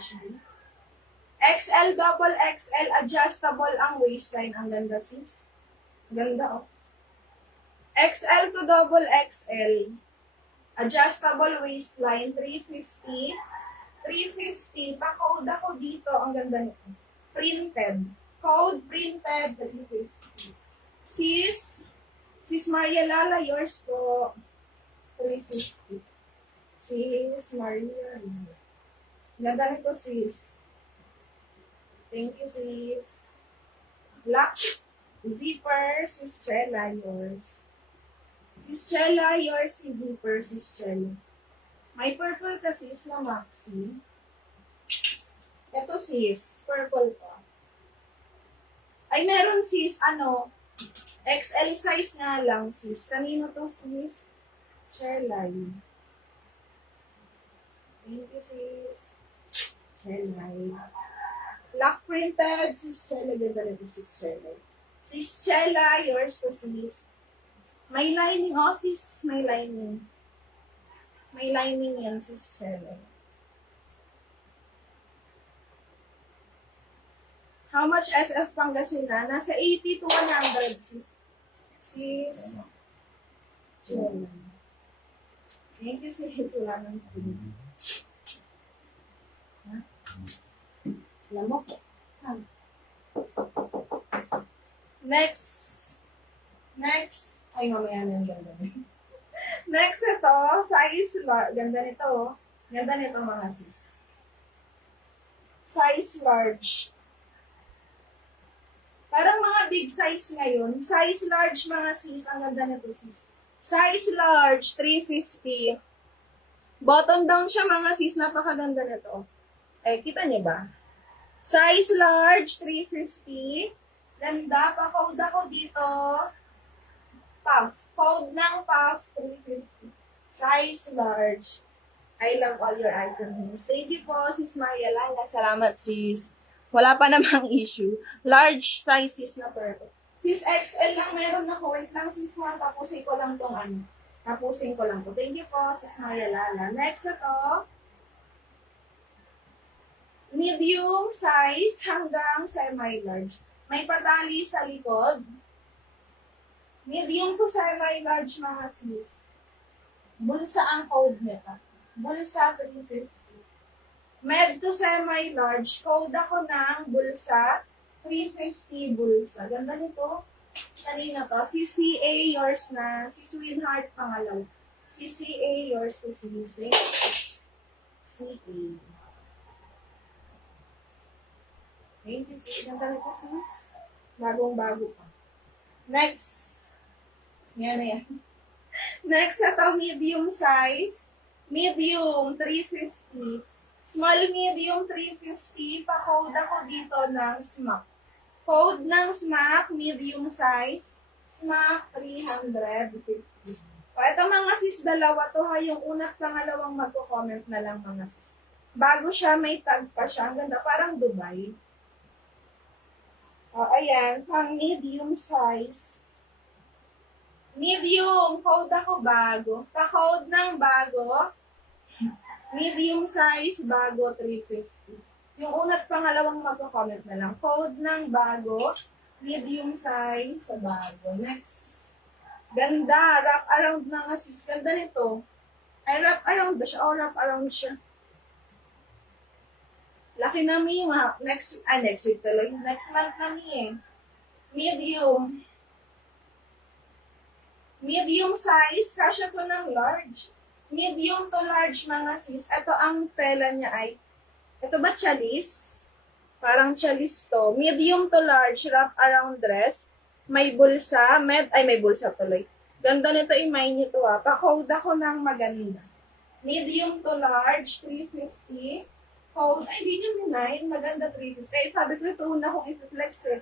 slash B. XL, double XL, adjustable ang waistline. Ang ganda, sis. Ganda, oh. XL to double XL. Adjustable waistline, 350. 350. Pa-code ako dito. Ang ganda nito. Printed. Code printed, 350. Sis Maria Lala, yours po. 350. Sis Maria Lala. Ganda nito, sis. Thank you, sis. Black zipper, sis Chella, yours. Sis Chella, yours si zipper, sis Chella. May purple ka, sis, na maxi. Ito, sis. Purple pa. Ay, meron, sis, XL size nga lang, sis. Kanino to, sis? Chella. Thank you, sis. Chella. Black printed, sis Chella. Ganda na sis Chella. Sis Chella, yours po, sis. May lining, oh, sis. May lining. May lining yan, sis Chella. How much SF Pangasinan? Nasa 80 to 100, sis. Sis. Chella. Thank you, sis. Wala nang pin. Ha? Lamok. Saan? Next. Ay, mamaya na yung ganda. Next ito, size large. Ganda nito, oh. Ganda nito, mga sis. Size large. Parang mga big size ngayon. Size large, mga sis. Ang ganda nito, sis. Size large, 350. Bottom down siya, mga sis. Napakaganda nito. Eh, kita niyo ba? Size large, 350. Ganda. Pa-code ako dito. Puff. Code ng puff, 350. Size large. I love all your items. Thank you po, sis Maria Lala. Salamat, sis. Wala pa namang issue. Large size, sis, na perfect. Sis, XL lang meron ako. Wait lang, sis, ha. Tapusin ko lang tong Tapusin ko lang to. Thank you po, sis Maria Lala. Next ito. Medium size hanggang semi-large. May patali sa likod. Medium to semi-large, mga sis. Bulsa ang code nito. Bulsa 350. Med to semi-large. Code ako ng bulsa 350 bulsa. Ganda nito. Kanina to. CCA yours na. Si Sweetheart pangalaw. CCA yours to sis. CA. Thank you, sis. Ganda nito, sis. Bagong-bago pa. Next. Yan na yan. Next, ito, medium size. Medium, 350. Small, medium, 350. Pa-code ako dito ng SMAC. Code ng SMAC, medium size. SMAC, 350. O, ito mga sis, dalawa to ha. Yung una't pangalawang magko-comment na lang, mga sis. Bago siya, may tag pa siya. Ang ganda, parang Dubai. O, ayan, pang medium size. Medium, code ako bago. Pa-code ng bago. Medium size, bago, 350. Yung una't pangalawang magko-comment na lang. Code ng bago. Medium size, sa bago. Next. Ganda. Wrap around na nga sis. Ganda nito. Ay, wrap around ba siya? O, wrap around siya. Laki na mi, next week tuloy. Next month na mi eh. Medium. Medium size, kasya to ng large. Medium to large, mga sis. Ito ang tela niya ay, ito ba chalis? Parang chalis to. Medium to large, wrap around dress. May bulsa, may bulsa tuloy. Ganda nito, imay nito ah. Pa-code ako ng maganda. Medium to large, 350. Code, ay, hindi nyo minay. Maganda 350. Eh, sabi ko ito una kong i-flex eh.